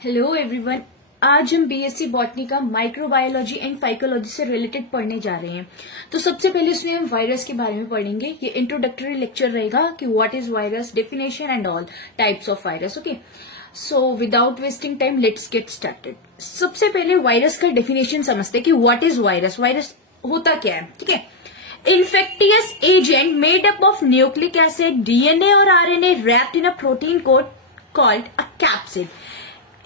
Hello everyone. आज हम BSc botany का माइक्रोबायोलॉजी एंड फाइकोलॉजी से रिलेटेड पढ़ने जा रहे हैं। तो सबसे पहले इसमें हम वायरस के बारे में पढ़ेंगे। ये इंट्रोडक्टरी लेक्चर रहेगा कि what is virus, definition and all types of virus. Okay, so without wasting time let's get started. सबसे पहले वायरस का डेफिनेशन समझते हैं कि व्हाट इज वायरस। वायरस होता क्या है? ठीक है, infectious agent made up of nucleic acid, DNA और RNA wrapped in a protein coat called a capsid।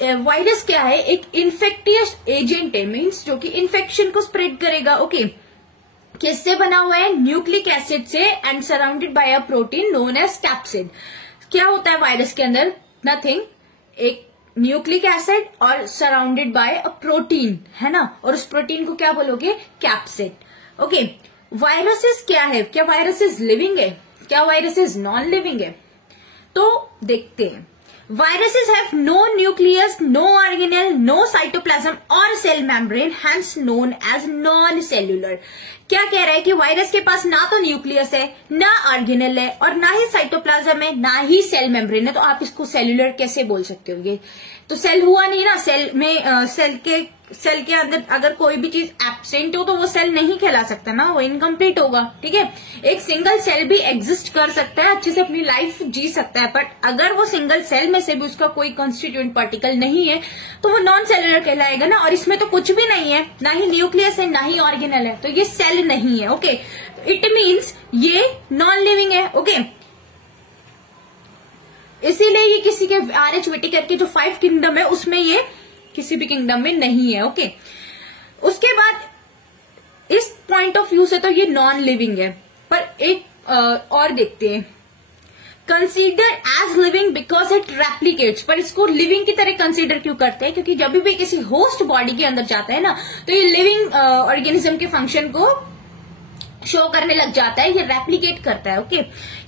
Virus क्या है? एक इन्फेक्टियस एजेंट है, मीन्स जो कि इन्फेक्शन को स्प्रेड करेगा। ओके, किससे बना हुआ है? न्यूक्लिक एसिड से and surrounded by a protein known as capsid. क्या होता है वायरस के अंदर? नथिंग, एक न्यूक्लिक एसिड और सराउंडेड बाय अ प्रोटीन, है ना, और उस प्रोटीन को क्या बोलोगे? कैप्सिड। ओके, वायरसेस क्या है? क्या वायरसेस लिविंग है? क्या वायरसेस नॉन लिविंग है? तो देखते हैं। Viruses have no nucleus, no organelle, no cytoplasm or cell membrane, hence known as non-cellular। क्या कह रहा है कि वायरस के पास ना तो न्यूक्लियस है, ना ऑर्गेनेल है, और ना ही साइटोप्लाज्म है, ना ही सेल मेम्ब्रेन है। तो आप इसको सेल्यूलर कैसे बोल सकते हो? ये तो सेल हुआ नहीं ना। सेल में सेल के अंदर अगर कोई भी चीज एब्सेंट हो तो वो सेल नहीं कहला सकता ना, वो इनकम्प्लीट होगा। ठीक है, एक सिंगल सेल भी एग्जिस्ट कर सकता है, अच्छे से अपनी लाइफ जी सकता है, बट अगर वो सिंगल सेल में से भी उसका कोई कॉन्स्टिट्यूएंट पार्टिकल नहीं है तो वो नॉन सेलुलर कहलाएगा ना। और इसमें तो कुछ भी नहीं है, ना ही न्यूक्लियस है, ना ही ऑर्गेनल है, तो ये सेल नहीं है। ओके, इट मीन्स ये नॉन लिविंग है। ओके, इसीलिए ये किसी के RH विटिकर के जो 5 किंगडम है उसमें ये किसी भी किंगडम में नहीं है। ओके, उसके बाद इस पॉइंट ऑफ व्यू से तो ये नॉन लिविंग है, पर एक और देखते हैं। Consider as living because it replicates. पर इसको लिविंग की तरह कंसीडर क्यों करते हैं? क्योंकि जब भी किसी होस्ट बॉडी के अंदर जाता है ना, तो ये लिविंग ऑर्गेनिज्म के फंक्शन को शो करने लग जाता है। ये रेप्लीकेट करता है। ओके,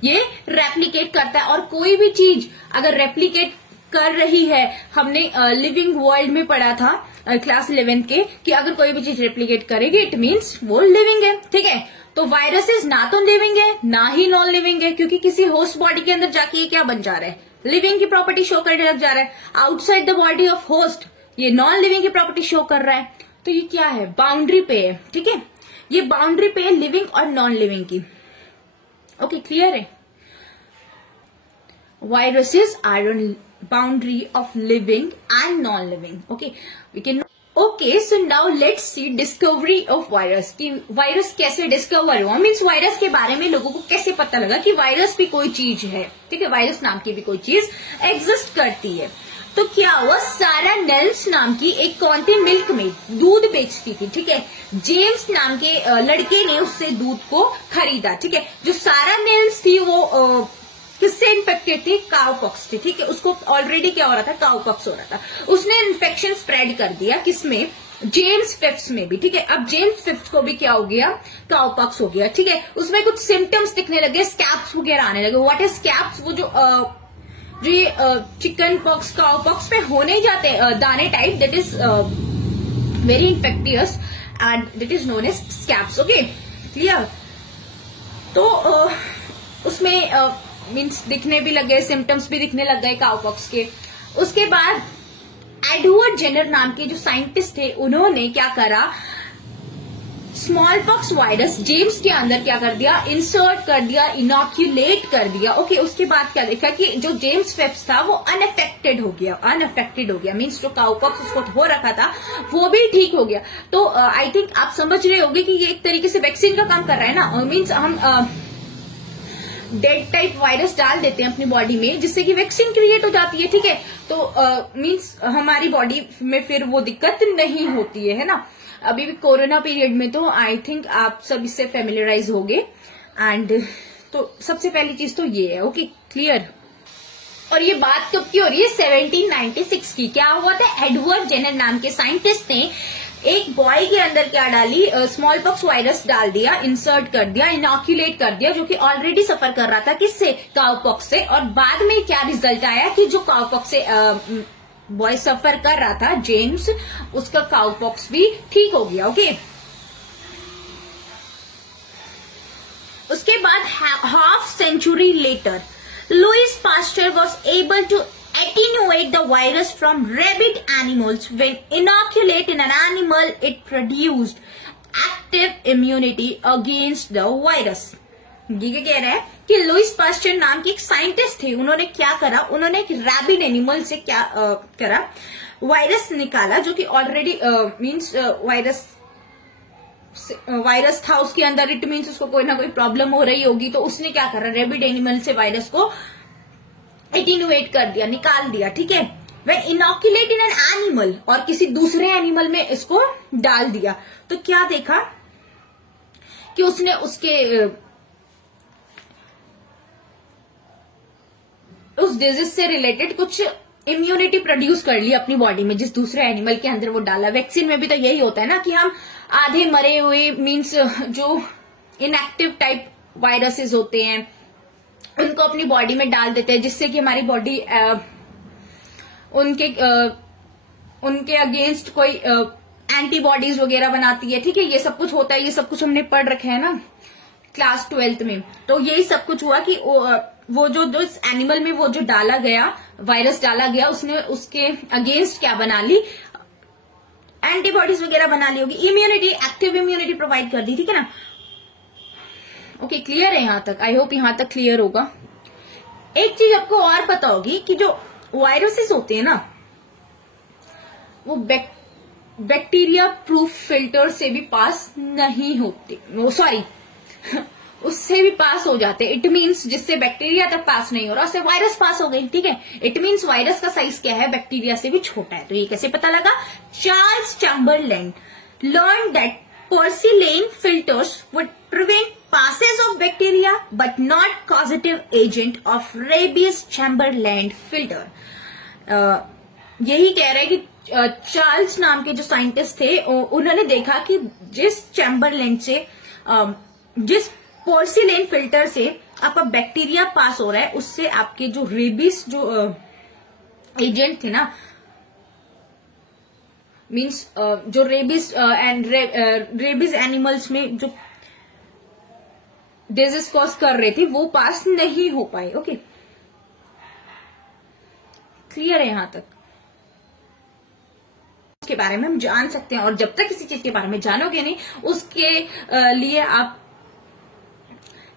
ये रेप्लीकेट करता है, और कोई भी चीज अगर रेप्लीकेट कर रही है, हमने लिविंग वर्ल्ड में पढ़ा था क्लास 11 के, कि अगर कोई भी चीज रेप्लीकेट करेगी इट मीन्स वो लिविंग है। ठीक है, तो वायरसेस ना तो लिविंग है ना ही नॉन लिविंग है, क्योंकि किसी होस्ट बॉडी के अंदर जाके ये क्या बन जा रहा है? लिविंग की प्रॉपर्टी शो करने लग जा रहा है। Outside the body of host ये नॉन लिविंग की प्रॉपर्टी शो कर रहा है। तो ये क्या है? बाउंड्री पे है। ठीक है, ये बाउंड्री पे है लिविंग और नॉन लिविंग की। ओके, क्लियर है? Viruses are on boundary of living and non-living. Okay, we can. Okay, so now let's see discovery of virus। कि वायरस कैसे डिस्कवर हुआ, मीन्स वायरस के बारे में लोगों को कैसे पता लगा कि वायरस भी कोई चीज है। ठीक है, वायरस नाम की भी कोई चीज एग्जिस्ट करती है। तो क्या हुआ? सारा नेल्स नाम की एक कौन थी? मिल्क में दूध बेचती थी। ठीक है, जेम्स नाम के लड़के ने उससे दूध को खरीदा। ठीक है, जो सारा नेल्स थी वो किससे इन्फेक्टेड थी? काउपॉक्स थी। ठीक है, उसको ऑलरेडी क्या हो रहा था? काउपॉक्स हो रहा था। उसने इन्फेक्शन स्प्रेड कर दिया किसमें? जेम्स फिफ्थ में भी। ठीक है, अब जेम्स फिफ्थ को भी क्या हो गया? काउपॉक्स हो गया। ठीक है, उसमें कुछ सिम्टम्स दिखने लगे, स्कैब्स वगैरह आने लगे। What is scabs? वो जो ये चिकन पॉक्स, काउपॉक्स पे होने ही जाते हैं दाने type, that is very infectious and that is known as scabs. Okay, clear? तो उसमें मीन्स दिखने भी लगे, सिम्टम्स भी दिखने लग गए काउपॉक्स के। उसके बाद एडवर्ड जेनर नाम के जो साइंटिस्ट थे, उन्होंने क्या करा? स्मॉल पॉक्स वायरस जेम्स के अंदर क्या कर दिया? इंसर्ट कर दिया, इनॉक्यूलेट कर दिया। ओके, उसके बाद क्या देखा कि जो जेम्स फेप्स था वो अनअफेक्टेड हो गया। मीन्स जो काउपॉक्स उसको हो रखा था वो भी ठीक हो गया। तो आई थिंक आप समझ रहे होंगे कि ये एक तरीके से वैक्सीन का काम कर रहा है ना। मीन्स हम डेड टाइप वायरस डाल देते हैं अपनी बॉडी में, जिससे कि वैक्सीन क्रिएट हो जाती है। ठीक है, तो मीन्स हमारी बॉडी में फिर वो दिक्कत नहीं होती है ना। अभी भी कोरोना पीरियड में तो आई थिंक आप सब इससे फेमिलियराइज होंगे। एंड तो सबसे पहली चीज तो ये है। Okay, clear? और ये बात कब की हो रही है? 1796 की। क्या हुआ था? एडवर्ड जेनर नाम के साइंटिस्ट ने एक बॉय के अंदर क्या डाली? स्मॉल पॉक्स वायरस डाल दिया, इंसर्ट कर दिया, इनॉक्यूलेट कर दिया, जो कि ऑलरेडी सफर कर रहा था किससे? काउपॉक्स से। और बाद में क्या रिजल्ट आया कि जो काउपॉक्स से बॉय सफर कर रहा था, जेम्स, उसका काउपॉक्स भी ठीक हो गया। ओके, उसके बाद half century later Louis Pasteur was able to attenuate the virus from rabid animals. When inoculate in an animal, it produced active immunity against the virus. ये क्या कह रहा है कि लुइस पास्चर नाम के एक साइंटिस्ट थे, उन्होंने क्या करा, उन्होंने एक रैबिड एनिमल से क्या करा, वायरस निकाला जो कि ऑलरेडी मींस वायरस था उसके अंदर, इट मीन्स उसको कोई ना कोई प्रॉब्लम हो रही होगी, तो उसने क्या करा, रेबिड एनिमल से वायरस को एटिन्यूएट कर दिया, निकाल दिया, ठीक है। When inoculate in an animal, और किसी दूसरे एनिमल में इसको डाल दिया, तो क्या देखा कि उसने उसके उस डिजीज से रिलेटेड कुछ इम्यूनिटी प्रोड्यूस कर ली अपनी बॉडी में, जिस दूसरे एनिमल के अंदर वो डाला। वैक्सीन में भी तो यही होता है ना कि हम आधे मरे हुए मींस जो इनएक्टिव टाइप वायरसेस होते हैं उनको अपनी बॉडी में डाल देते हैं, जिससे कि हमारी बॉडी उनके अगेंस्ट कोई एंटीबॉडीज वगैरह बनाती है, ठीक है। ये सब कुछ होता है, ये सब कुछ हमने पढ़ रखा है ना क्लास 12th में। तो यही सब कुछ हुआ कि वो जो इस एनिमल में वो जो डाला गया वायरस डाला गया, उसने उसके अगेंस्ट क्या बना ली, एंटीबॉडीज वगैरह बना ली होगी, इम्यूनिटी, एक्टिव इम्यूनिटी प्रोवाइड कर दी, ठीक है ना। ओके, क्लियर है यहां तक? आई होप यहां तक क्लियर होगा। एक चीज आपको और पता होगी कि जो वायरसेस होते हैं ना वो बैक्टीरिया प्रूफ फिल्टर से भी पास नहीं होते, सॉरी उससे भी पास हो जाते। इट मीन्स जिससे बैक्टीरिया तक पास नहीं हो रहा उससे वायरस पास हो गई, ठीक है। इट मीन्स वायरस का साइज क्या है, बैक्टीरिया से भी छोटा है। तो ये कैसे पता लगा? Charles Chamberland learn that porcelain filters would prevent passes of bacteria but not causative agent of rabies. Chamberlain filter यही कह रहे हैं कि चार्ल्स नाम के जो साइंटिस्ट थे उन्होंने देखा कि जिस चैम्बरलैंड से जिस पोर्सिलेन फिल्टर से आपका बैक्टीरिया पास हो रहा है उससे आपके जो रेबीज जो एजेंट थे ना, मीन्स जो रेबीज एंड रेबीज एनिमल्स में जो डिजीज कॉज कर रहे थे वो पास नहीं हो पाए। ओके, क्लियर है यहां तक? उसके बारे में हम जान सकते हैं, और जब तक किसी चीज के बारे में जानोगे नहीं उसके लिए आप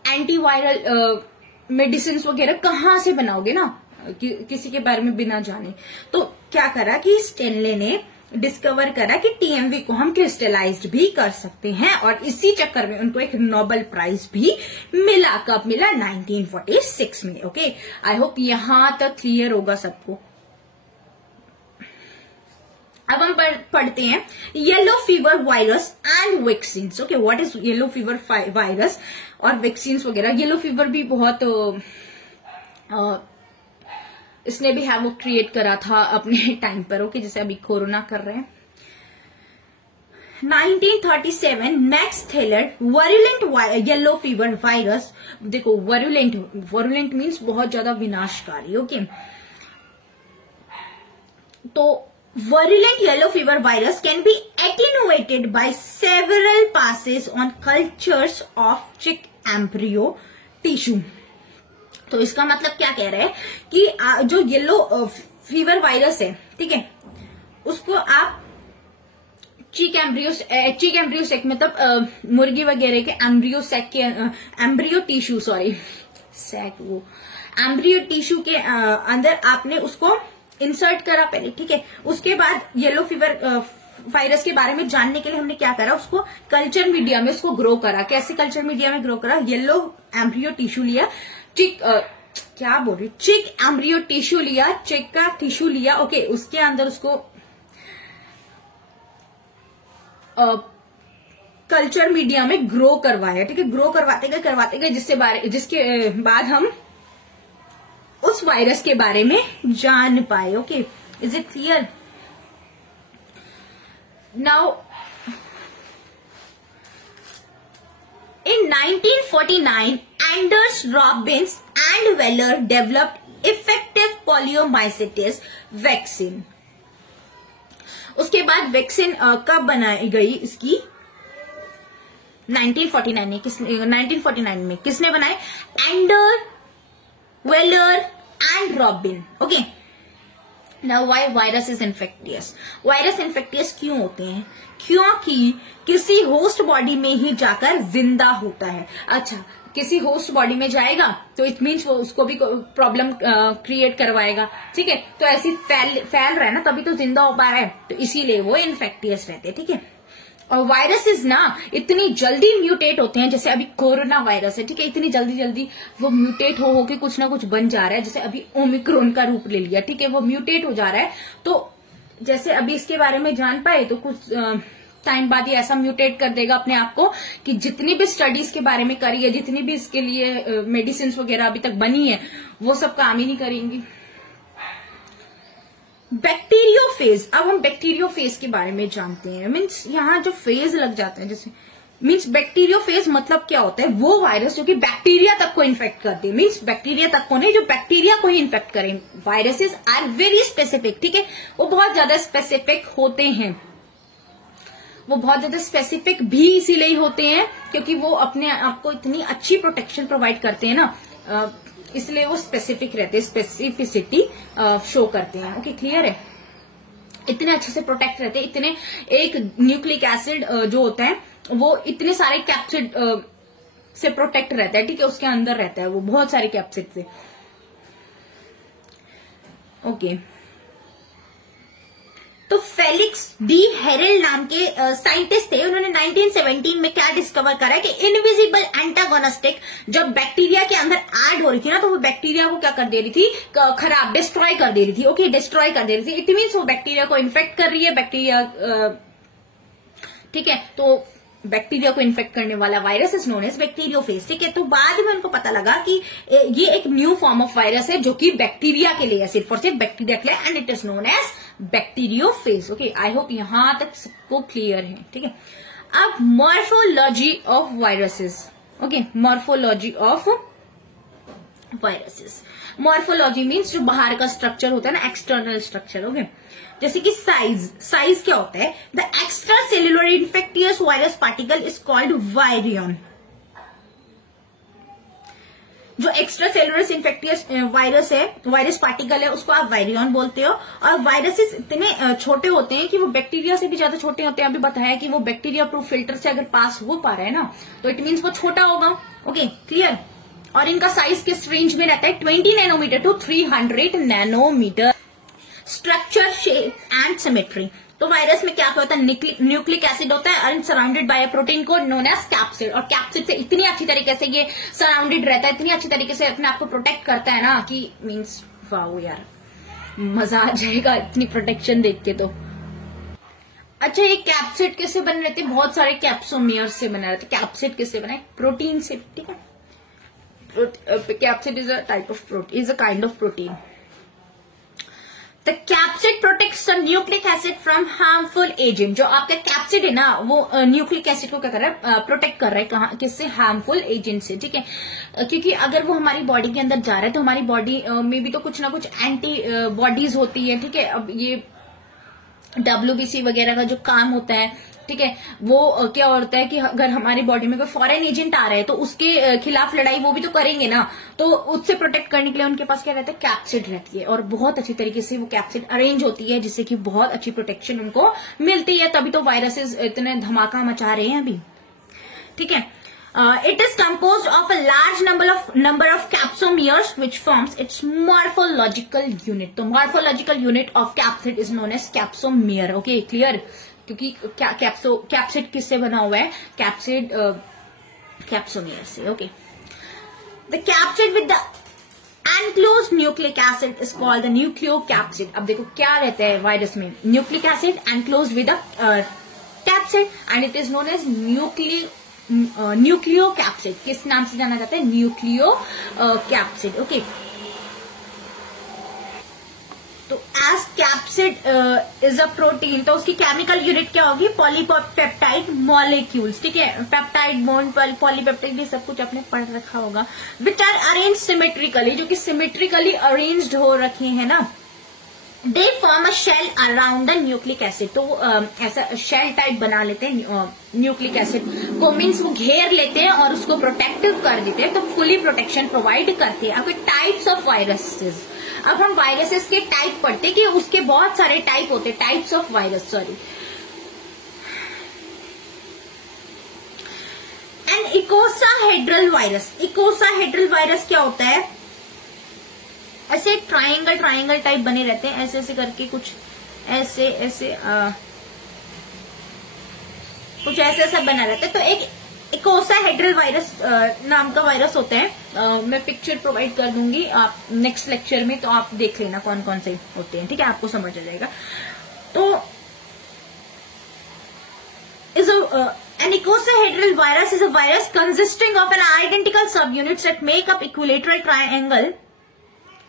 एंटीवायरल मेडिसिन वगैरह कहां से बनाओगे ना, किसी के बारे में बिना जाने। तो क्या करा कि स्टेनले ने डिस्कवर करा कि टीएमवी को हम क्रिस्टलाइज्ड भी कर सकते हैं, और इसी चक्कर में उनको एक नोबेल प्राइज भी मिला। कब मिला? 1946 में। ओके, आई होप यहां तक क्लियर होगा सबको। अब हम पढ़ते हैं yellow fever virus and vaccine. Okay, what is yellow fever virus और वैक्सीन वगैरह। येलो फीवर भी बहुत इसने भी वो क्रिएट करा था अपने टाइम पर। ओके, जैसे अभी कोरोना कर रहे हैं। 1937 Max Theiler virulent yellow fever virus. देखो वरुलेंट मीन्स बहुत ज्यादा विनाशकारी। ओके, तो virulent yellow fever virus can be attenuated by several passes on cultures of chick embryo tissue. तो इसका मतलब क्या कह रहे हैं कि जो येलो फीवर वायरस है, ठीक है, उसको आप चिक एम्ब्रियो सेक मतलब मुर्गी वगैरह के एम्ब्रियो सेक के एम्ब्रियो टिश्यू वो एम्ब्रियो टिश्यू के अंदर आपने उसको इंसर्ट करा पहले, ठीक है। उसके बाद येलो फीवर वायरस के बारे में जानने के लिए हमने क्या करा, उसको कल्चर मीडिया में उसको ग्रो करा। कैसे कल्चर मीडिया में ग्रो करा? येलो एम्ब्रियो टिश्यू लिया, चिक एम्ब्रियो टिश्यू लिया, चिक का टिश्यू लिया। ओके, उसके अंदर उसको कल्चर मीडिया में ग्रो करवाया, ठीक है। ग्रो करवाते गए जिसके बाद हम उस वायरस के बारे में जान पाए। Okay, is it clear? Now in 1949 Enders Robbins and Weller developed effective poliomyelitis vaccine. उसके बाद वैक्सीन कब बनाई गई इसकी? 1949 में किसने बनाए? Ender, Weller and Robin. Okay, now why virus is infectious? Virus infectious क्यों होते हैं? क्योंकि किसी होस्ट बॉडी में ही जाकर जिंदा होता है। अच्छा, किसी होस्ट बॉडी में जाएगा तो इट मीन्स वो उसको भी प्रॉब्लम क्रिएट करवाएगा, ठीक है। तो ऐसी फैल रहा है ना, तभी तो जिंदा हो पा रहा है, तो इसीलिए वो इन्फेक्टियस रहते हैं, ठीक है। और वायरसेस ना इतनी जल्दी म्यूटेट होते हैं, जैसे अभी कोरोना वायरस है, ठीक है, इतनी जल्दी वो म्यूटेट हो के कुछ ना कुछ बन जा रहा है। जैसे अभी ओमिक्रॉन का रूप ले लिया, ठीक है, वो म्यूटेट हो जा रहा है। तो जैसे अभी इसके बारे में जान पाए तो कुछ टाइम बाद ये ऐसा म्यूटेट कर देगा अपने आप को कि जितनी भी स्टडीज के बारे में करी है, जितनी भी इसके लिए मेडिसिन वगैरह अभी तक बनी है, वो सब काम ही नहीं करेंगी। बैक्टीरियोफेज, अब हम बैक्टीरियोफेज के बारे में जानते हैं। मीन्स यहाँ जो फेज लग जाते हैं, जैसे मीन्स बैक्टीरियोफेज मतलब क्या होता है? वो वायरस जो कि बैक्टीरिया तक को इन्फेक्ट करते हैं। मीन्स बैक्टीरिया तक को नहीं, जो बैक्टीरिया को ही इन्फेक्ट करें। वायरसेस आर वेरी स्पेसिफिक, ठीक है, वो बहुत ज्यादा स्पेसिफिक होते हैं। वो बहुत ज्यादा स्पेसिफिक भी इसीलिए होते हैं क्योंकि वो अपने आप को इतनी अच्छी प्रोटेक्शन प्रोवाइड करते हैं ना, इसलिए वो स्पेसिफिक रहते हैं, स्पेसिफिसिटी शो करते हैं। ओके, क्लियर है? इतने अच्छे से प्रोटेक्ट रहते हैं, इतने एक न्यूक्लिक एसिड जो होता है वो इतने सारे कैप्सिड से प्रोटेक्ट रहता है, ठीक है, उसके अंदर रहता है वो बहुत सारे कैप्सिड से। ओके, तो फेलिक्स डी हेरेल्ड नाम के साइंटिस्ट थे। उन्होंने 1917 में क्या डिस्कवर करा कि इनविजिबल एंटागोनिस्टिक जब बैक्टीरिया के अंदर ऐड हो रही थी ना, तो वो बैक्टीरिया को क्या कर दे रही थी? खराब, डिस्ट्रॉय कर दे रही थी। ओके, डिस्ट्रॉय कर दे रही थी, इट मीन्स वो बैक्टीरिया को इन्फेक्ट कर रही है। बैक्टीरिया, ठीक है, तो बैक्टीरिया को इन्फेक्ट करने वाला virus is known as bacteriophage, ठीक है। तो बाद में उनको पता लगा कि ये एक न्यू फॉर्म ऑफ वायरस है जो कि बैक्टीरिया के लिए है, सिर्फ और सिर्फ बैक्टीरिया के लिए, and it is known as bacteriophage. Okay, I hope यहां तक सबको क्लियर है, ठीक है। अब morphology of viruses. Okay, morphology of viruses. Morphology means जो बाहर का स्ट्रक्चर होता है ना, एक्सटर्नल स्ट्रक्चर। ओके, जैसे कि साइज क्या होता है? The extra cellular infectious virus particle is called virion. जो एक्स्ट्रा सेल्यूलर इन्फेक्टियस वायरस है, वायरस पार्टिकल है, उसको आप वायरियन बोलते हो। और वायरसेस इतने छोटे होते हैं कि वो बैक्टीरिया से भी ज्यादा छोटे होते हैं। अभी बताया कि वो बैक्टीरिया प्रूफ फिल्टर से अगर पास हो पा रहा है ना, तो इट मीन्स वो छोटा होगा। Okay, clear? और इनका साइज किस रेंज में रहता है? 20 nanometer to 300 nanometer. Structure, shape and symmetry. तो वायरस में क्या होता है? न्यूक्लिक एसिड होता है and surrounded by a protein को नोन एज कैप्सिड। और कैप्सिड से इतनी अच्छी तरीके से ये सराउंडेड रहता है, इतनी अच्छी तरीके से अपने आप को प्रोटेक्ट करता है ना कि मीन्स वाओ यार, मजा आ जाएगा इतनी प्रोटेक्शन देख के। तो अच्छा, ये कैप्सिड किससे बने रहते हैं? बहुत सारे कैप्सोमियर से बने रहते हैं। कैप्सिड किससे बने? प्रोटीन से, ठीक है। Capsid is a type of protein, is a kind of protein. The capsid protects the nucleic acid from harmful agent। जो आपका कैप्सिड है ना, वो न्यूक्लिक एसिड को क्या कर रहा है? प्रोटेक्ट कर रहा है। किससे? हार्मफुल एजेंट से, ठीक है। क्योंकि अगर वो हमारी बॉडी के अंदर जा रहा है तो हमारी बॉडी में भी तो कुछ ना कुछ एंटी बॉडीज होती है, ठीक है। अब ये WBC वगैरह का जो काम होता है, ठीक है, वो क्या होता है कि अगर हमारी बॉडी में कोई फॉरेन एजेंट आ रहा है तो उसके खिलाफ लड़ाई वो भी तो करेंगे ना, तो उससे प्रोटेक्ट करने के लिए उनके पास क्या रहता है? कैप्सिड रहती है। और बहुत अच्छी तरीके से वो कैप्सिड अरेंज होती है, जिससे कि बहुत अच्छी प्रोटेक्शन उनको मिलती है। तभी तो वायरसेस इतने धमाका मचा रहे हैं अभी, ठीक है। It is composed of a large number of capsomeres which forms its morphological unit। तो morphological unit of capsid is known as capsomere। Okay, clear? क्योंकि कैप्सिड किससे बना हुआ है? कैप्सिड कैप्सोमियर से। Okay, the capsid with the enclosed nucleic acid is called the nucleocapsid. अब देखो क्या रहता है वायरस में? Nucleic acid enclosed with the capsid and it is known as nucleocapsid. किस नाम से जाना जाता है? न्यूक्लियोकैप्सिड। ओके, तो as capsid is a protein, तो उसकी केमिकल यूनिट क्या होगी? पॉलीपेप्टाइड मॉलिक्यूल्स, ठीक है। पेप्टाइड बॉन्ड, पॉलीपेप्टाइड, ये सब कुछ आपने पढ़ रखा होगा। विच आर अरेंज सिमेट्रिकली, जो कि सिमेट्रिकली अरेंज्ड हो रखे हैं ना। They form a shell around the nucleic acid. तो ऐसा शेल टाइप बना लेते हैं न्यूक्लिक एसिड को, मीन्स वो घेर लेते हैं और उसको प्रोटेक्ट कर देते हैं, तो फुली प्रोटेक्शन प्रोवाइड करते हैं। आपके टाइप्स ऑफ वायरसेस, अब हम वायरसेस के टाइप पढ़ते कि उसके बहुत सारे टाइप होते, types of virus, sorry. And icosahedral virus, icosahedral virus क्या होता है? ऐसे ट्राइंगल टाइप बने रहते हैं, ऐसे ऐसे करके, कुछ ऐसे ऐसे कुछ ऐसे ऐसा बना रहता है। तो एक इकोसाहेड्रल वायरस नाम का वायरस होता है। मैं पिक्चर प्रोवाइड कर दूंगी आप नेक्स्ट लेक्चर में, तो आप देख लेना कौन कौन से होते हैं, ठीक है, आपको समझ आ जाएगा। तो an icosahedral virus is a virus consisting of an identical subunits that make up equilateral triangle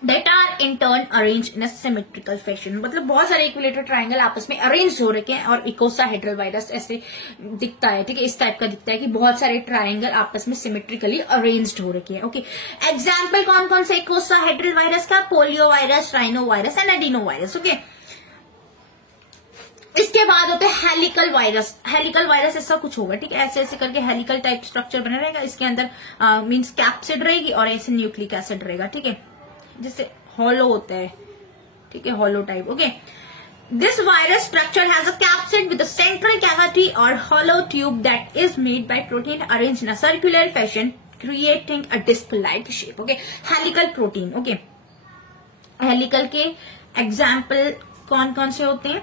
that are in turn arranged in a symmetrical fashion। मतलब बहुत सारे इक्विलेटरल ट्रायंगल आपस में अरेंज हो रखे हैं और इकोसाहेड्रल वायरस ऐसे दिखता है, ठीक है, इस टाइप का दिखता है कि बहुत सारे ट्रायंगल आपस में सिमेट्रिकली अरेंज्ड हो रखे हैं। ओके, एग्जाम्पल कौन कौन से इकोसाहेड्रल वायरस का? Polio virus, rhino virus and adeno virus. Okay, इसके बाद होते हैं हेलिकल वायरस। हेलिकल वायरस ऐसा कुछ होगा, ठीक है, ऐसे ऐसे करके हेलिकल टाइप स्ट्रक्चर बना रहेगा। इसके अंदर मींस कैप्सिड रहेगी और ऐसे न्यूक्लिक एसिड रहेगा, ठीक है, जैसे हॉलो होता है, ठीक है, hollow type. Okay, this virus structure has a capsid with a central cavity और hollow tube that is made by protein arranged in a circular fashion creating a disc like shape. Okay, helical protein. Okay, helical के example कौन कौन से होते हैं?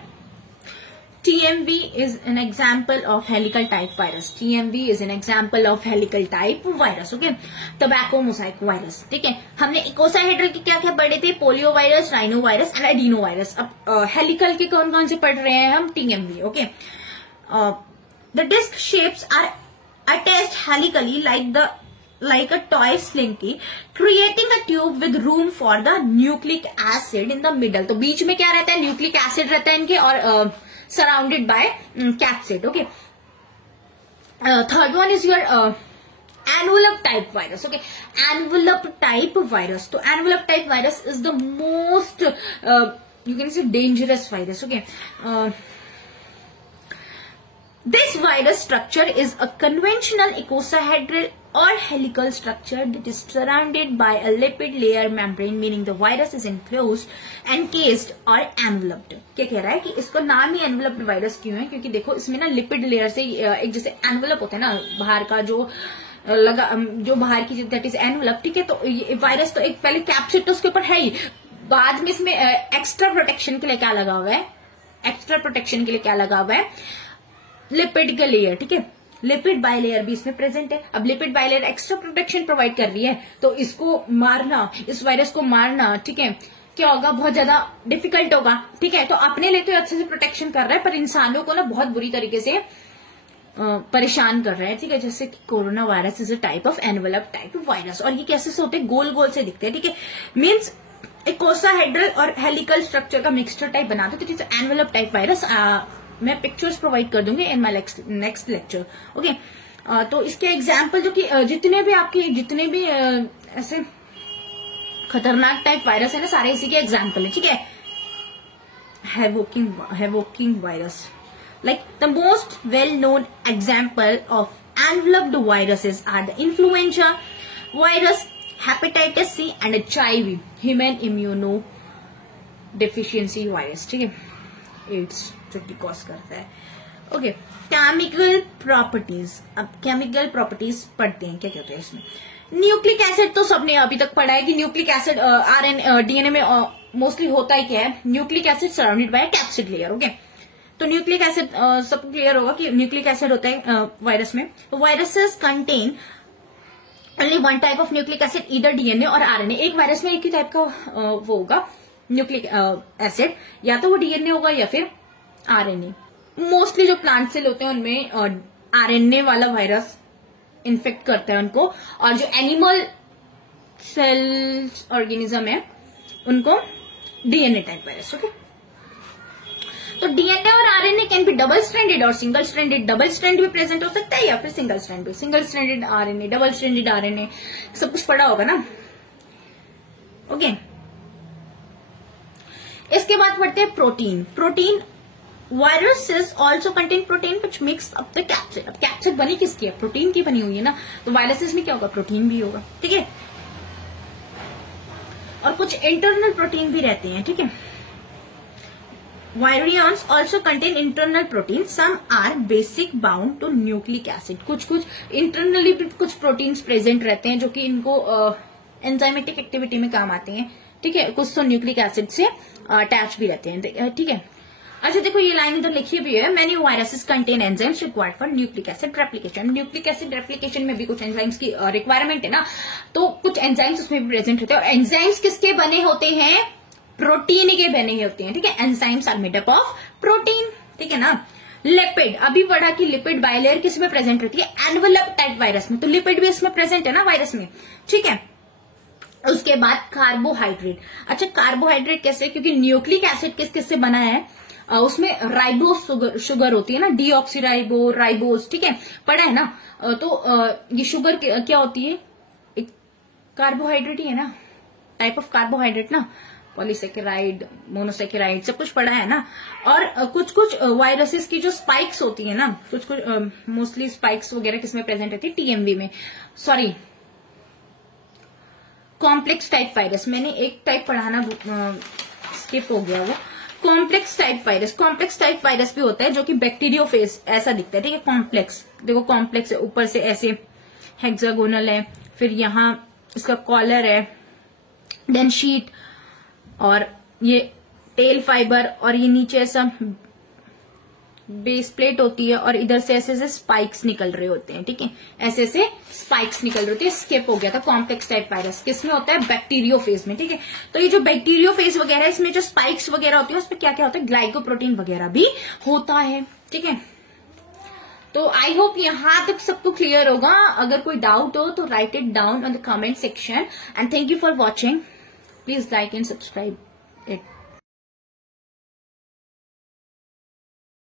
TMV is an example of helical type virus. TMV is an example of helical type virus. Okay, tobacco mosaic virus. ठीक है, हमने इकोसाहेड्रल के क्या क्या पढ़े थे? Polio virus, rhino virus and adeno virus. अब हेलिकल के कौन कौन से पढ़ रहे हैं हम? TMV. Okay, the disc shapes are attached helically like a toy slinky, creating a tube with room for the nucleic acid in the middle. तो बीच में क्या रहता है? न्यूक्लिक एसिड रहता है इनके और surrounded by capsid. Okay, third one is your envelope type virus. Okay, envelope type virus. So envelope type virus is the most you can say dangerous virus. Okay, this virus structure is a conventional icosahedral or helical structure that is surrounded by a lipid layer membrane, meaning the virus is enclosed, encased or enveloped. क्या कह रहा है कि इसको नाम ही enveloped virus क्यों है? क्योंकि देखो इसमें ना लिपिड लेयर से एक जैसे एनवलप होता है ना बाहर का, जो बाहर की दैट इज एनवलप, ठीक है। तो वायरस तो एक पहले कैप्सिड तो उसके ऊपर है ही, बाद में इसमें एक्स्ट्रा प्रोटेक्शन के लिए क्या लगा हुआ है? एक्स्ट्रा प्रोटेक्शन के लिए क्या लगा हुआ है? लिपिड का लेयर, ठीक है, लिपिड बाइलेयर भी इसमें प्रेजेंट है। अब lipid bilayer extra protection provide कर रही है, तो इसको मारना, इस वायरस को मारना, ठीक है, क्या होगा? बहुत ज्यादा डिफिकल्ट होगा, ठीक है। तो अपने लिए तो अच्छे से प्रोटेक्शन कर रहा है, पर इंसानों को ना बहुत बुरी तरीके से परेशान कर रहा है, ठीक है। जैसे कि corona virus is a type of envelope type of virus, और ये कैसे से होते हैं? गोल गोल से दिखते हैं, ठीक है। मीन्स इकोसाहेड्रल और हेलिकल स्ट्रक्चर का मिक्सचर टाइप बनाते हैं, तो इट्स एनवलप टाइप वायरस। मैं पिक्चर्स प्रोवाइड कर दूंगी in my next lecture. Okay, तो इसके एग्जाम्पल जो कि जितने भी ऐसे खतरनाक टाइप वायरस है ना, सारे इसी के एग्जाम्पल है, ठीक है। हैवोकिंग virus, like the most well-known example of enveloped viruses are the influenza virus, hepatitis C and HIV, human immunodeficiency virus, ठीक है, एड्स जो कि कॉज करता है। Okay, chemical properties. अब केमिकल प्रॉपर्टीज पढ़ते हैं, क्या कहते हैं इसमें? न्यूक्लिक एसिड तो सबने अभी तक पढ़ा है कि न्यूक्लिक एसिड डीएनए में मोस्टली होता ही क्या है? Nucleic acid surrounded by capsid layer. Okay, तो न्यूक्लिक एसिड सबको क्लियर होगा कि न्यूक्लिक एसिड होता है वायरस में। तो viruses contain only one type of nucleic acid, इधर डीएनए और आरएनए। एक वायरस में एक ही टाइप का वो होगा न्यूक्लिक एसिड, या तो वो डीएनए होगा या फिर आरएनए। मोस्टली जो प्लांट सेल होते हैं उनमें आरएनए वाला वायरस इन्फेक्ट करता है उनको, और जो एनिमल सेल्स ऑर्गेनिज्म है उनको डीएनए टाइप वायरस। ओके, तो डीएनए और RNA can be double stranded और सिंगल स्ट्रैंडेड। डबल स्ट्रैंड भी प्रेजेंट हो सकता है या फिर सिंगल स्ट्रैंड भी। Single stranded RNA, double stranded RNA, सब कुछ पढ़ा होगा ना। ओके, इसके बाद पढ़ते हैं protein. Protein viruses also contain protein which mix up the capsid. अब कैप्सिड बनी किसकी है? प्रोटीन की बनी हुई है ना, तो वायरसेस में क्या होगा? प्रोटीन भी होगा, ठीक है। और कुछ इंटरनल प्रोटीन भी रहते हैं, ठीक है। Virions also contain internal protein. Some are basic bound to nucleic acid. कुछ internally भी कुछ proteins present रहते हैं जो कि इनको enzymatic activity में काम आते हैं, ठीक है। कुछ तो nucleic acid से attach भी रहते हैं, ठीक है। अच्छा देखो ये लाइन इधर लिखी भी है, many viruses contain enzymes required for nucleic acid replication. nucleic acid replication में भी कुछ enzymes की requirement है ना, तो कुछ enzymes उसमें भी present होते हैं। और enzymes किसके बने होते हैं? प्रोटीन के बने होते हैं, ठीक है। Enzymes are made up of protein, ठीक है ना। लिपिड, अभी पढ़ा कि लिपिड बाइलेयर किस में प्रेजेंट रहती है? एनवेलप टाइप वायरस में, तो लिपिड भी इसमें प्रेजेंट है ना वायरस में, ठीक है। उसके बाद कार्बोहाइड्रेट। अच्छा कार्बोहाइड्रेट कैसे? क्योंकि न्यूक्लिक एसिड किस किस से बना है? उसमें राइबोस शुगर होती है ना, डीऑक्सीराइबो राइबोस, ठीक है, पढ़ा है ना। तो ये शुगर क्या होती है? एक कार्बोहाइड्रेट ही है ना, टाइप ऑफ कार्बोहाइड्रेट ना, पॉलीसेकेराइड, मोनोसेकेराइड, सब कुछ पढ़ा है ना। और कुछ वायरसेस की जो स्पाइक्स होती है ना, कुछ मोस्टली स्पाइक्स वगैरह किसमें प्रेजेंट रहती है? टीएमवी में। सॉरी, कॉम्प्लेक्स टाइप वायरस, मैंने एक टाइप पढ़ाना स्किप हो गया वो। Complex type virus, complex type virus भी होता है जो कि बैक्टीरियोफेज ऐसा दिखता है, ठीक है। कॉम्प्लेक्स देखो, कॉम्प्लेक्स है, ऊपर से ऐसे हेक्सागोनल है, फिर यहाँ इसका कॉलर है, देन शीट, और ये टेल फाइबर, और ये नीचे ऐसा बेस प्लेट होती है, और इधर से ऐसे ऐसे स्पाइक्स निकल रहे होते हैं, ठीक है। ऐसे ऐसे स्पाइक्स निकल रहे होते हैं। स्किप हो गया था। कॉम्प्लेक्स टाइप वायरस किसमें होता है? बैक्टीरियोफेज में, ठीक है। तो ये जो बैक्टीरियोफेज वगैरह है, इसमें जो स्पाइक्स वगैरह होती है उसमें क्या क्या होता है? ग्लाइकोप्रोटीन वगैरह भी होता है, ठीक है। तो आई होप यहां तक सबको क्लियर होगा। अगर कोई डाउट हो तो right it down on the comment section, and thank you for watching. Please like and subscribe it.